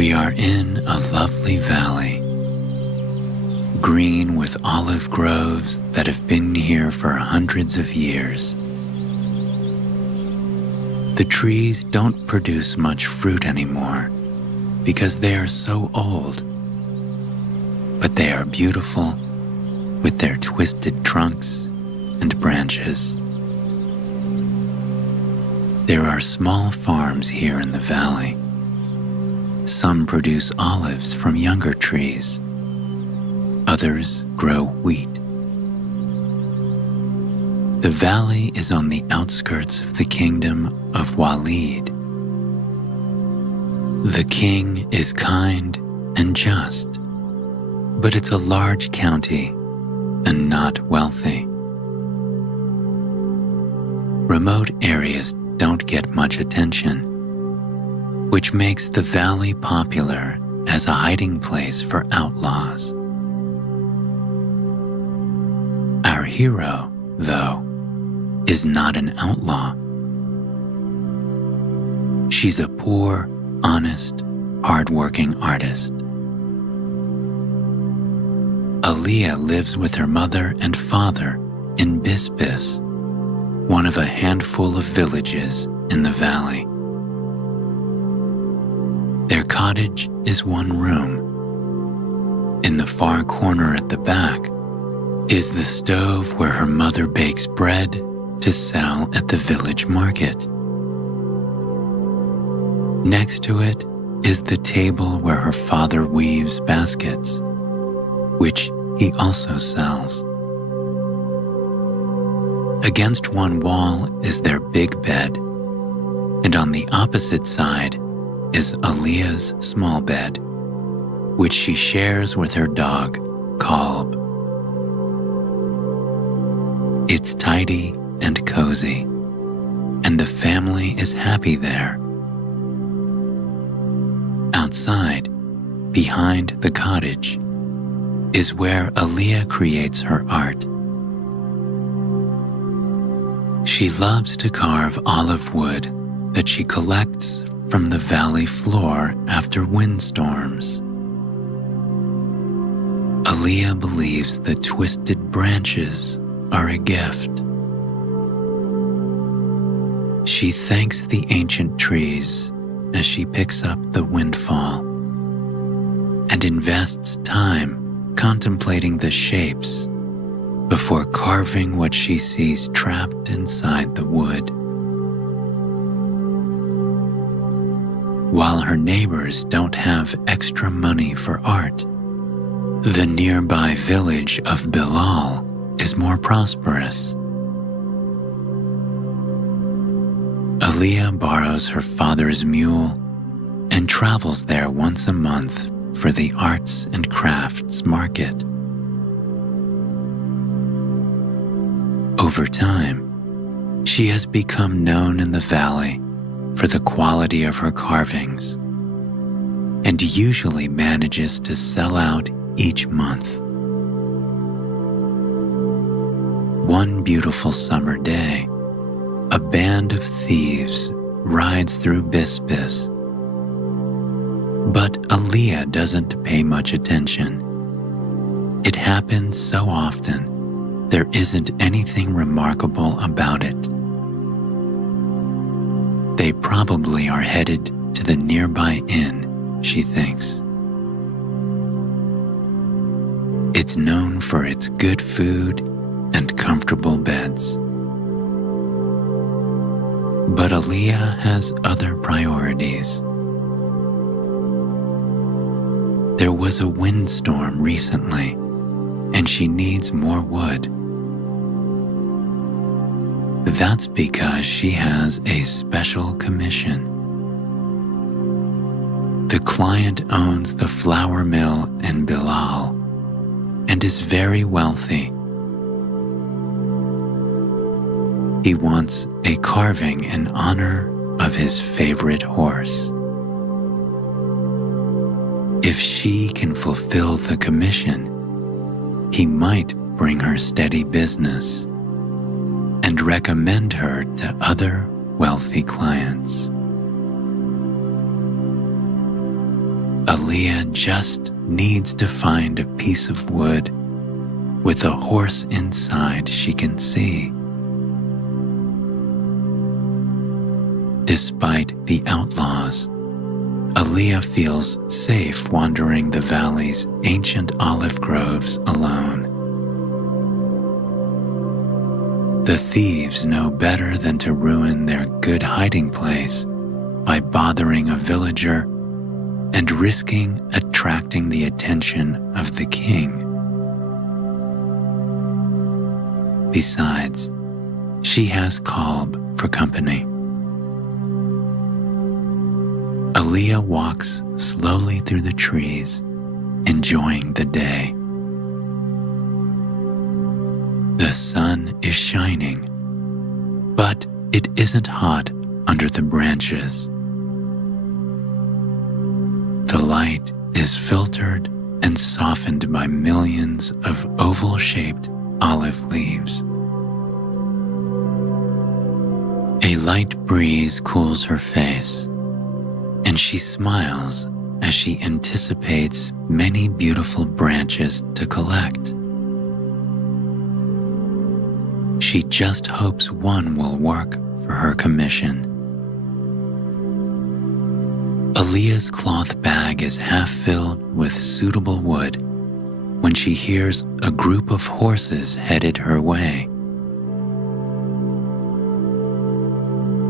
We are in a lovely valley, green with olive groves that have been here for hundreds of years. The trees don't produce much fruit anymore because they are so old, but they are beautiful with their twisted trunks and branches. There are small farms here in the valley. Some produce olives from younger trees. Others grow wheat. The valley is on the outskirts of the kingdom of Walid. The king is kind and just, but it's a large county and not wealthy. Remote areas don't get much attention, which makes the valley popular as a hiding place for outlaws. Our hero, though, is not an outlaw. She's a poor, honest, hard-working artist. Aliyah lives with her mother and father in Bisbis, one of a handful of villages in the valley. Their cottage is one room. In the far corner at the back is the stove where her mother bakes bread to sell at the village market. Next to it is the table where her father weaves baskets, which he also sells. Against one wall is their big bed, and on the opposite side is Aliyah's small bed, which she shares with her dog, Kalb. It's tidy and cozy, and the family is happy there. Outside, behind the cottage, is where Aliyah creates her art. She loves to carve olive wood that she collects from the valley floor after windstorms. Aliyah believes the twisted branches are a gift. She thanks the ancient trees as she picks up the windfall and invests time contemplating the shapes before carving what she sees trapped inside the wood. While her neighbors don't have extra money for art, the nearby village of Bilal is more prosperous. Aliyah borrows her father's mule and travels there once a month for the arts and crafts market. Over time, she has become known in the valley for the quality of her carvings and usually manages to sell out each month. One beautiful summer day, a band of thieves rides through Bisbis. But Aliyah doesn't pay much attention. It happens so often, there isn't anything remarkable about it. They probably are headed to the nearby inn, she thinks. It's known for its good food and comfortable beds. But Aliyah has other priorities. There was a windstorm recently, and she needs more wood. That's because she has a special commission. The client owns the flour mill in Bilal and is very wealthy. He wants a carving in honor of his favorite horse. If she can fulfill the commission, he might bring her steady business and recommend her to other wealthy clients. Aaliyah just needs to find a piece of wood with a horse inside she can see. Despite the outlaws, Aaliyah feels safe wandering the valley's ancient olive groves alone. The thieves know better than to ruin their good hiding place by bothering a villager and risking attracting the attention of the king. Besides, she has Kalb for company. Aaliyah walks slowly through the trees, enjoying the day. The sun is shining, but it isn't hot under the branches. The light is filtered and softened by millions of oval-shaped olive leaves. A light breeze cools her face, and she smiles as she anticipates many beautiful branches to collect. She just hopes one will work for her commission. Aaliyah's cloth bag is half filled with suitable wood when she hears a group of horses headed her way.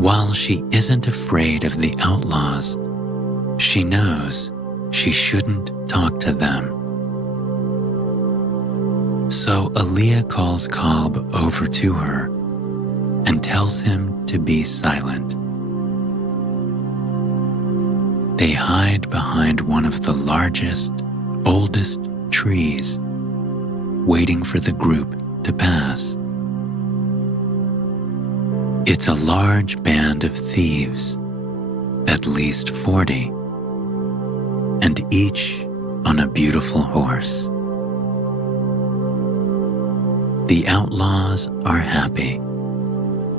While she isn't afraid of the outlaws, she knows she shouldn't talk to them. So Aaliyah calls Kalb over to her and tells him to be silent. They hide behind one of the largest, oldest trees, waiting for the group to pass. It's a large band of thieves, at least 40, and each on a beautiful horse. The outlaws are happy,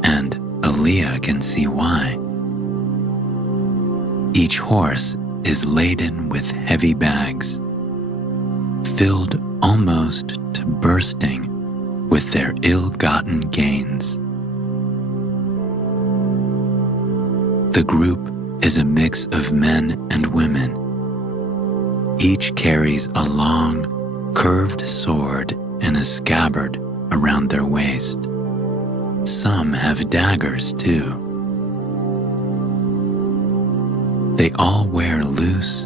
and Aaliyah can see why. Each horse is laden with heavy bags, filled almost to bursting with their ill-gotten gains. The group is a mix of men and women. Each carries a long, curved sword and a scabbard around their waist. Some have daggers too. They all wear loose,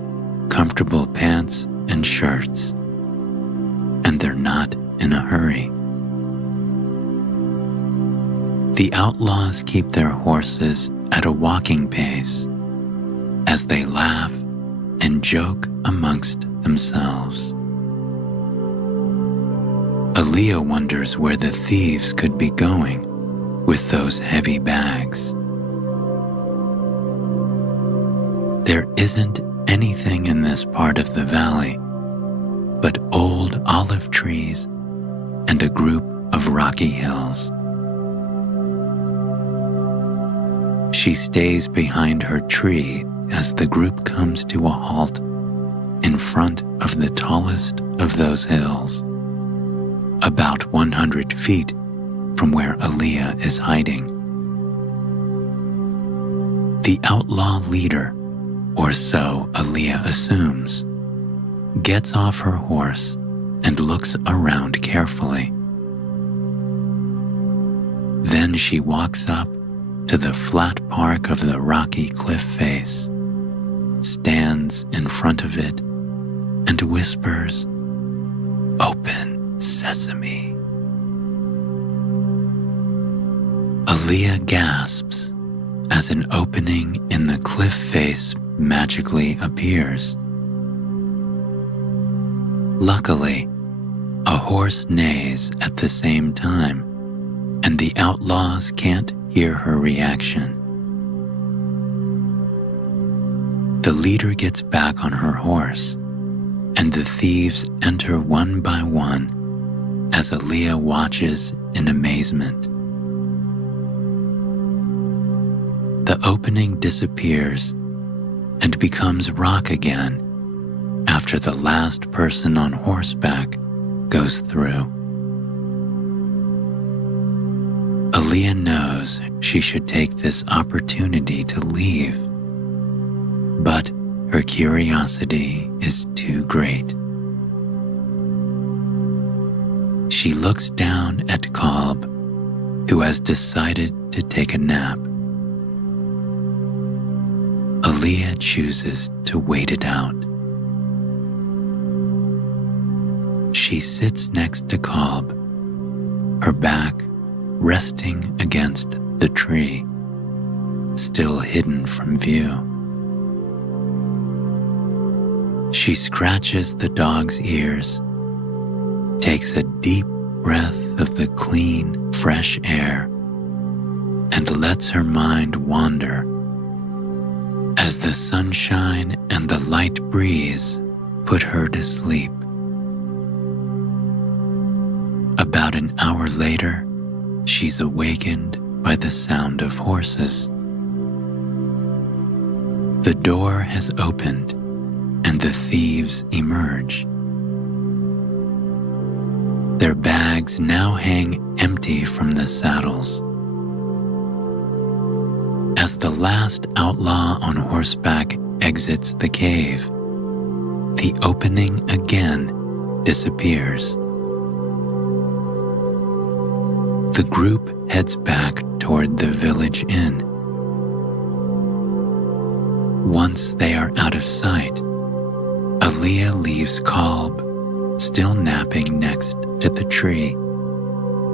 comfortable pants and shirts, and they're not in a hurry. The outlaws keep their horses at a walking pace as they laugh and joke amongst themselves. Aaliyah wonders where the thieves could be going with those heavy bags. There isn't anything in this part of the valley but old olive trees and a group of rocky hills. She stays behind her tree as the group comes to a halt in front of the tallest of those hills, about 100 feet from where Aaliyah is hiding. The outlaw leader, or so Aaliyah assumes, gets off her horse and looks around carefully. Then she walks up to the flat part of the rocky cliff face, stands in front of it, and whispers, "Open sesame." Aaliyah gasps as an opening in the cliff face magically appears. Luckily, a horse neighs at the same time, and the outlaws can't hear her reaction. The leader gets back on her horse, and the thieves enter one by one as Aaliyah watches in amazement. The opening disappears and becomes rock again after the last person on horseback goes through. Aaliyah knows she should take this opportunity to leave, but her curiosity is too great. She looks down at Kolb, who has decided to take a nap. Aaliyah chooses to wait it out. She sits next to Kolb, her back resting against the tree, still hidden from view. She scratches the dog's ears, takes a deep breath of the clean, fresh air, and lets her mind wander as the sunshine and the light breeze put her to sleep. About an hour later, she's awakened by the sound of horses. The door has opened and the thieves emerge. Their bags now hang empty from the saddles. As the last outlaw on horseback exits the cave, the opening again disappears. The group heads back toward the village inn. Once they are out of sight, Aaliyah leaves Kolb still napping next to the tree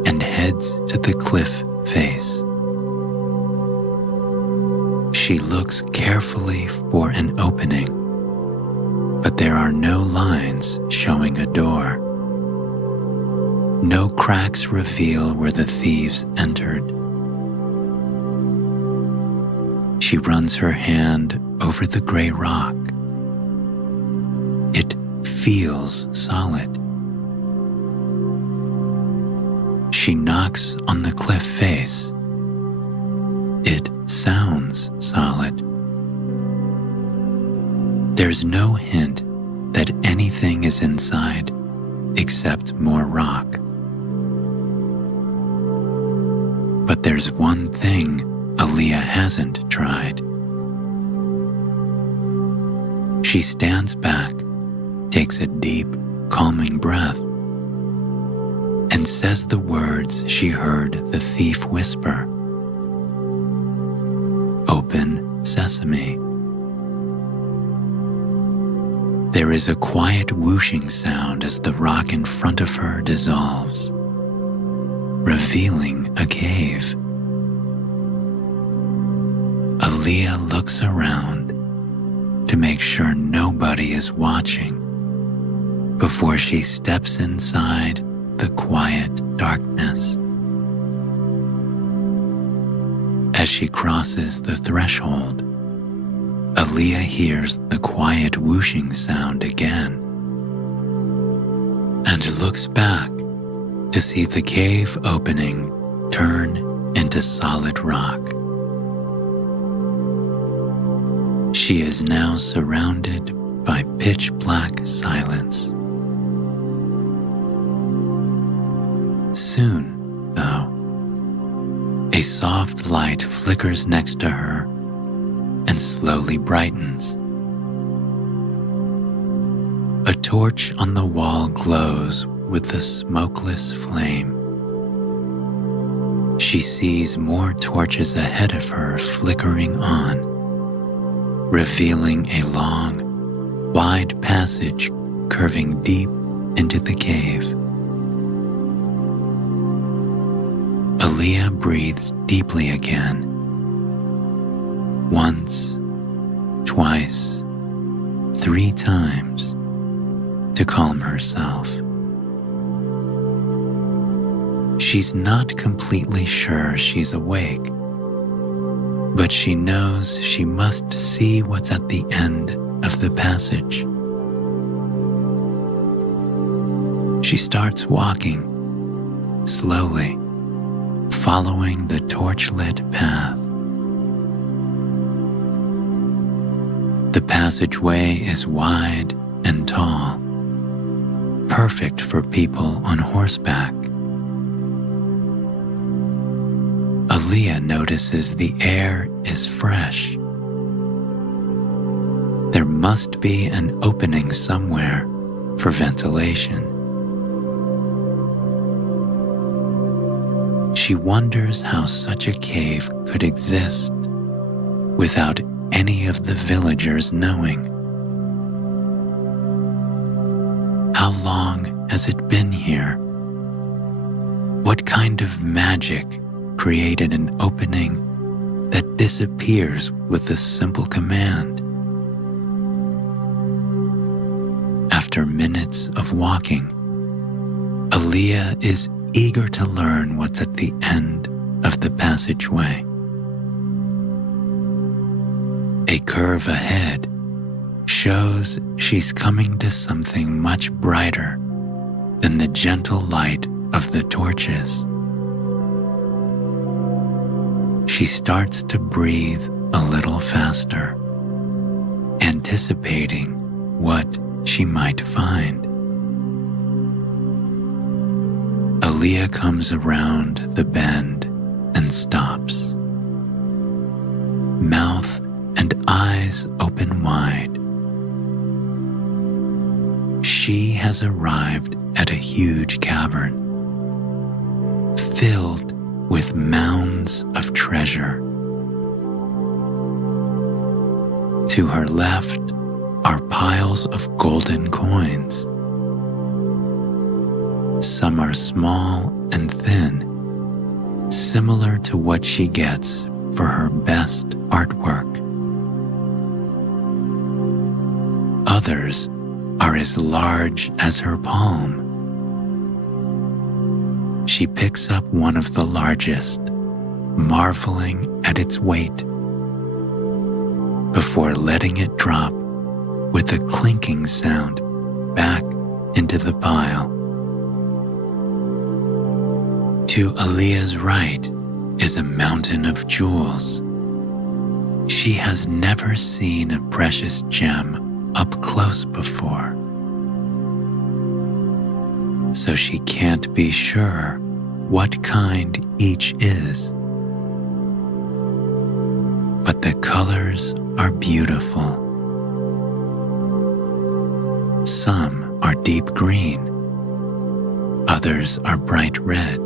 and heads to the cliff face. She looks carefully for an opening, but there are no lines showing a door. No cracks reveal where the thieves entered. She runs her hand over the gray rock. It feels solid. She knocks on the cliff face. It sounds solid. There's no hint that anything is inside except more rock. But there's one thing Aaliyah hasn't tried. She stands back, takes a deep, calming breath, and says the words she heard the thief whisper. Open sesame. There is a quiet whooshing sound as the rock in front of her dissolves, revealing a cave. Aaliyah looks around to make sure nobody is watching before she steps inside the quiet darkness. As she crosses the threshold, Aaliyah hears the quiet whooshing sound again and looks back to see the cave opening turn into solid rock. She is now surrounded by pitch-black silence. Soon, though, a soft light flickers next to her and slowly brightens. A torch on the wall glows with the smokeless flame. She sees more torches ahead of her flickering on, revealing a long, wide passage curving deep into the cave. Aaliyah breathes deeply again. Once, twice, 3 times to calm herself. She's not completely sure she's awake, but she knows she must see what's at the end of the passage. She starts walking, slowly, following the torch-lit path. The passageway is wide and tall, perfect for people on horseback. Aaliyah notices the air is fresh. There must be an opening somewhere for ventilation. She wonders how such a cave could exist without any of the villagers knowing. How long has it been here? What kind of magic created an opening that disappears with a simple command? After minutes of walking, Aaliyah is eager to learn what's at the end of the passageway. A curve ahead shows she's coming to something much brighter than the gentle light of the torches. She starts to breathe a little faster, anticipating what she might find. Aaliyah comes around the bend and stops. Mouth and eyes open wide. She has arrived at a huge cavern, filled with mounds of treasure. To her left are piles of golden coins. Some are small and thin, similar to what she gets for her best artwork. Others are as large as her palm. She picks up one of the largest, marveling at its weight, before letting it drop with a clinking sound back into the pile. To Aaliyah's right is a mountain of jewels. She has never seen a precious gem up close before, so she can't be sure what kind each is. But the colors are beautiful. Some are deep green, others are bright red.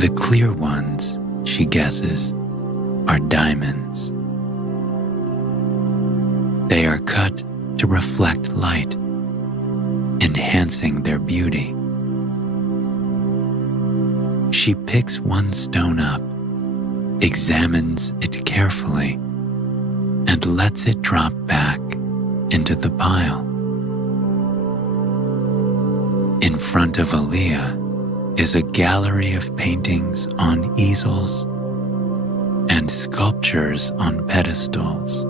The clear ones, she guesses, are diamonds. They are cut to reflect light, enhancing their beauty. She picks one stone up, examines it carefully, and lets it drop back into the pile. In front of Aaliyah is a gallery of paintings on easels and sculptures on pedestals.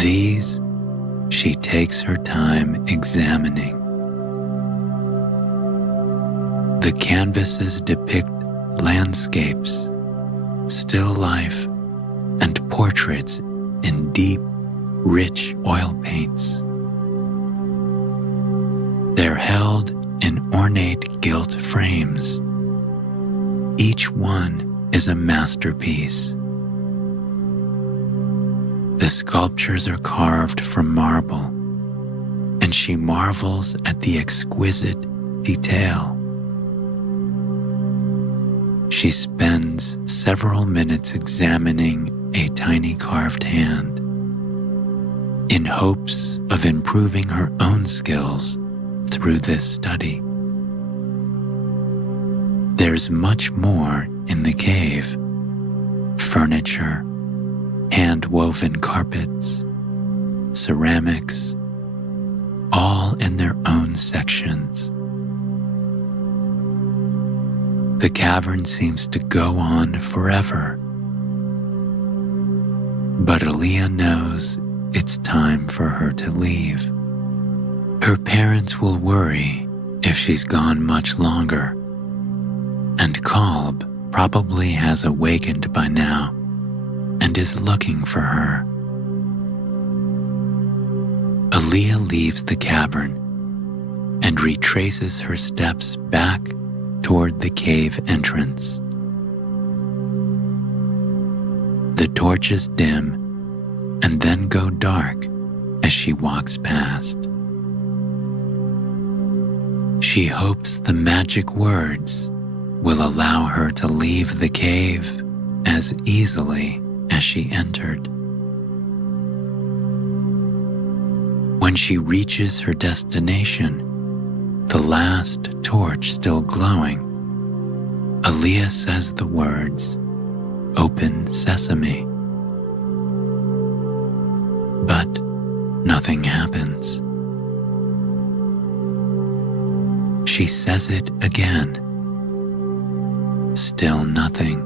These she takes her time examining. The canvases depict landscapes, still life, and portraits in deep, rich oil paints. They're held in ornate gilt frames. Each one is a masterpiece. The sculptures are carved from marble, and she marvels at the exquisite detail. She spends several minutes examining a tiny carved hand, in hopes of improving her own skills through this study. There's much more in the cave: furniture, hand-woven carpets, ceramics, all in their own sections. The cavern seems to go on forever, but Aaliyah knows it's time for her to leave. Her parents will worry if she's gone much longer, and Kalb probably has awakened by now and is looking for her. Aaliyah leaves the cavern and retraces her steps back toward the cave entrance. The torches dim and then go dark as she walks past. She hopes the magic words will allow her to leave the cave as easily as she entered. When she reaches her destination, the last torch still glowing, Aaliyah says the words, "Open Sesame." But nothing happens. She says it again. Still nothing.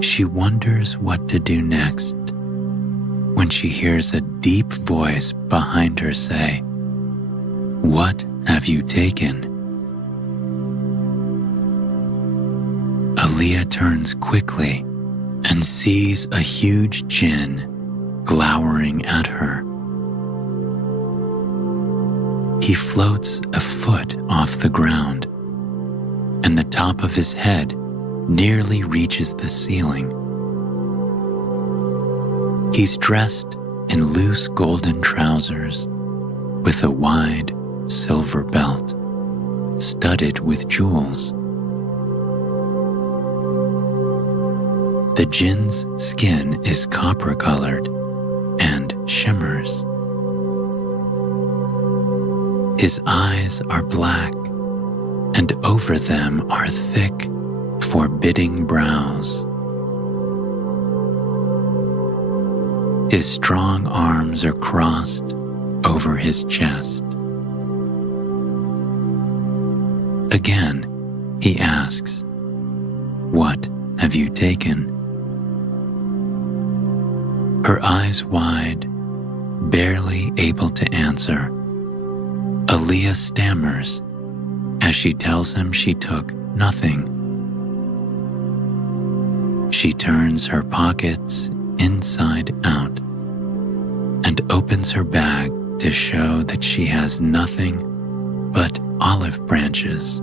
She wonders what to do next when she hears a deep voice behind her say, "What have you taken?" Aaliyah turns quickly and sees a huge jinn glowering at her. He floats a foot off the ground, and the top of his head nearly reaches the ceiling. He's dressed in loose golden trousers with a wide silver belt studded with jewels. The jinn's skin is copper-colored and shimmers. His eyes are black, and over them are thick, forbidding brows. His strong arms are crossed over his chest. Again, he asks, "What have you taken?" Her eyes wide, barely able to answer, Aaliyah stammers as she tells him she took nothing. She turns her pockets inside out and opens her bag to show that she has nothing but olive branches.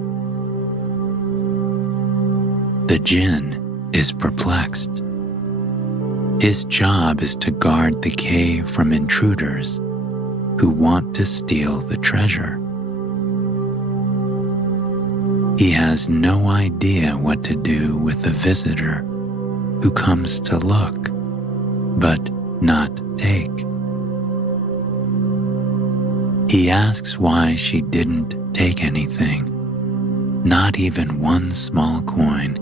The jinn is perplexed. His job is to guard the cave from intruders who want to steal the treasure. He has no idea what to do with a visitor who comes to look, but not take. He asks why she didn't take anything, not even one small coin.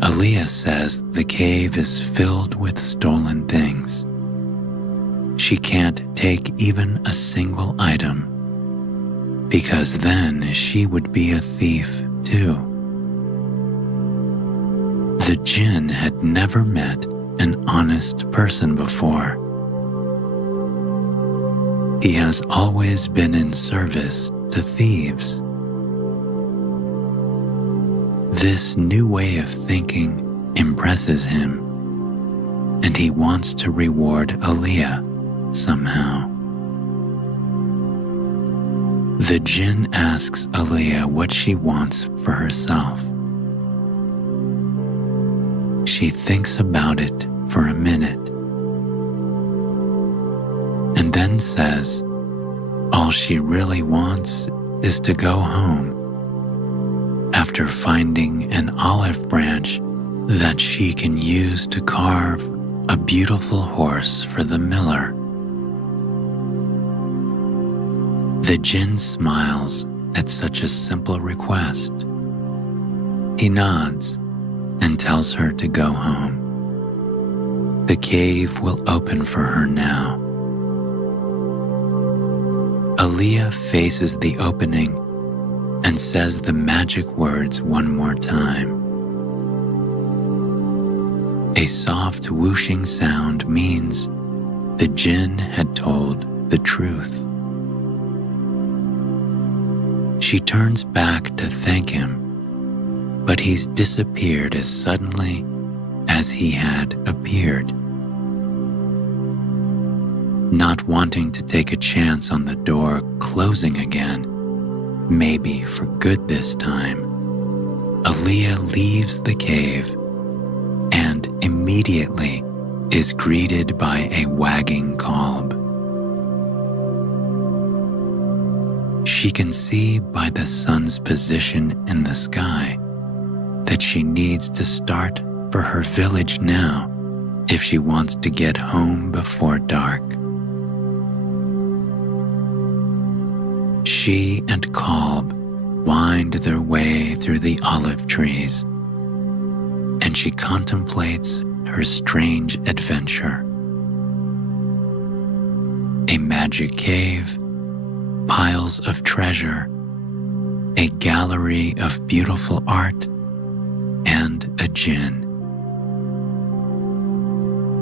Aaliyah says the cave is filled with stolen things. She can't take even a single item, because then she would be a thief too. The jinn had never met an honest person before. He has always been in service to thieves. This new way of thinking impresses him, and he wants to reward Aaliyah somehow. The jinn asks Aaliyah what she wants for herself. She thinks about it for a minute, and then says all she really wants is to go home after finding an olive branch that she can use to carve a beautiful horse for the miller. The jinn smiles at such a simple request. He nods and tells her to go home. The cave will open for her now. Aaliyah faces the opening and says the magic words one more time. A soft whooshing sound means the jinn had told the truth. She turns back to thank him, but he's disappeared as suddenly as he had appeared. Not wanting to take a chance on the door closing again, maybe for good this time, Aaliyah leaves the cave and immediately is greeted by a wagging kalb. She can see by the sun's position in the sky that she needs to start for her village now if she wants to get home before dark. She and Kalb wind their way through the olive trees, and she contemplates her strange adventure. A magic cave, piles of treasure, a gallery of beautiful art, and a djinn.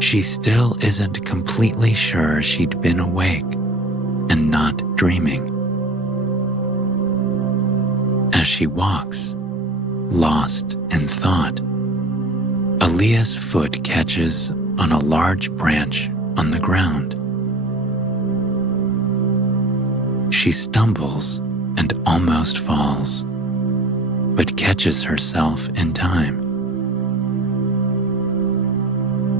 She still isn't completely sure she'd been awake and not dreaming. As she walks, lost in thought, Aaliyah's foot catches on a large branch on the ground. She stumbles and almost falls, but catches herself in time.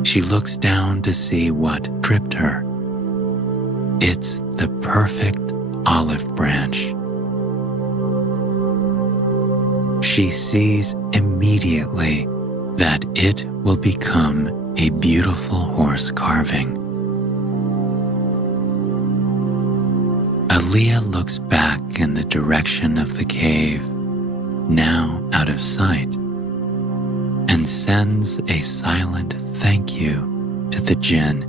She looks down to see what tripped her. It's the perfect olive branch. She sees immediately that it will become a beautiful horse carving. Aaliyah looks back in the direction of the cave, now out of sight, and sends a silent thank you to the djinn.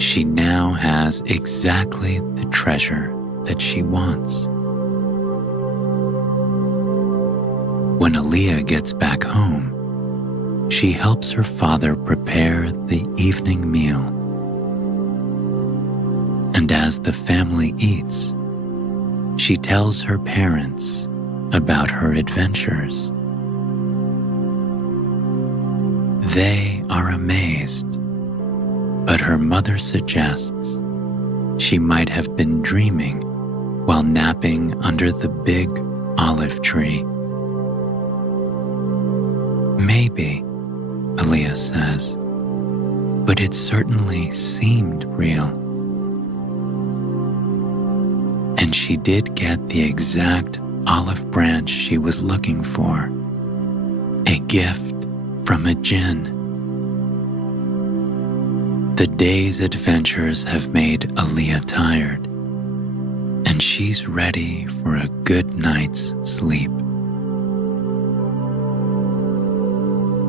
She now has exactly the treasure that she wants. When Aaliyah gets back home, she helps her father prepare the evening meal. And as the family eats, she tells her parents about her adventures. They are amazed, but her mother suggests she might have been dreaming while napping under the big olive tree. Maybe, Aaliyah says, but it certainly seemed real. And she did get the exact olive branch she was looking for, a gift from a djinn. The day's adventures have made Aaliyah tired, and she's ready for a good night's sleep.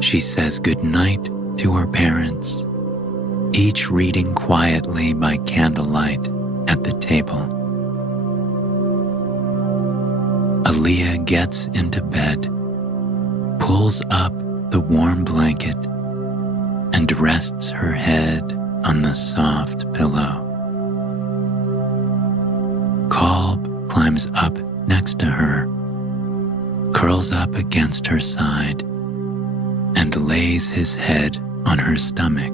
She says goodnight to her parents, each reading quietly by candlelight at the table. Aaliyah gets into bed, pulls up the warm blanket, and rests her head on the soft pillow. Kalb climbs up next to her, curls up against her side, and lays his head on her stomach.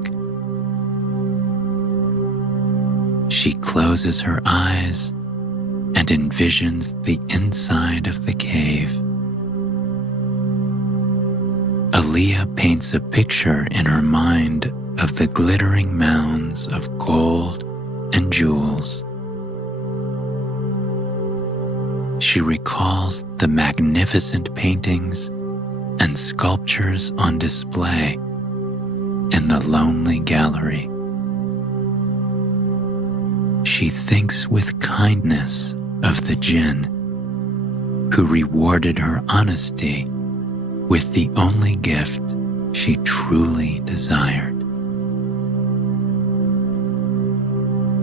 She closes her eyes and envisions the inside of the cave. Aaliyah paints a picture in her mind of the glittering mounds of gold and jewels. She recalls the magnificent paintings and sculptures on display in the lonely gallery. She thinks with kindness of the djinn, who rewarded her honesty with the only gift she truly desired.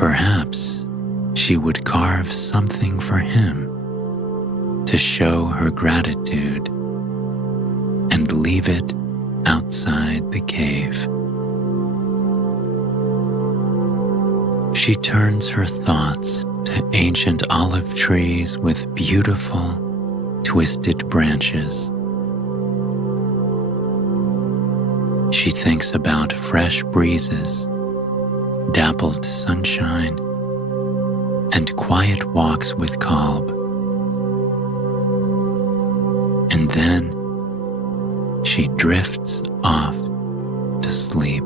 Perhaps she would carve something for him to show her gratitude and leave it outside the cave. She turns her thoughts to ancient olive trees with beautiful, twisted branches, She thinks about fresh breezes, dappled sunshine, and quiet walks with Kalb. And then she drifts off to sleep.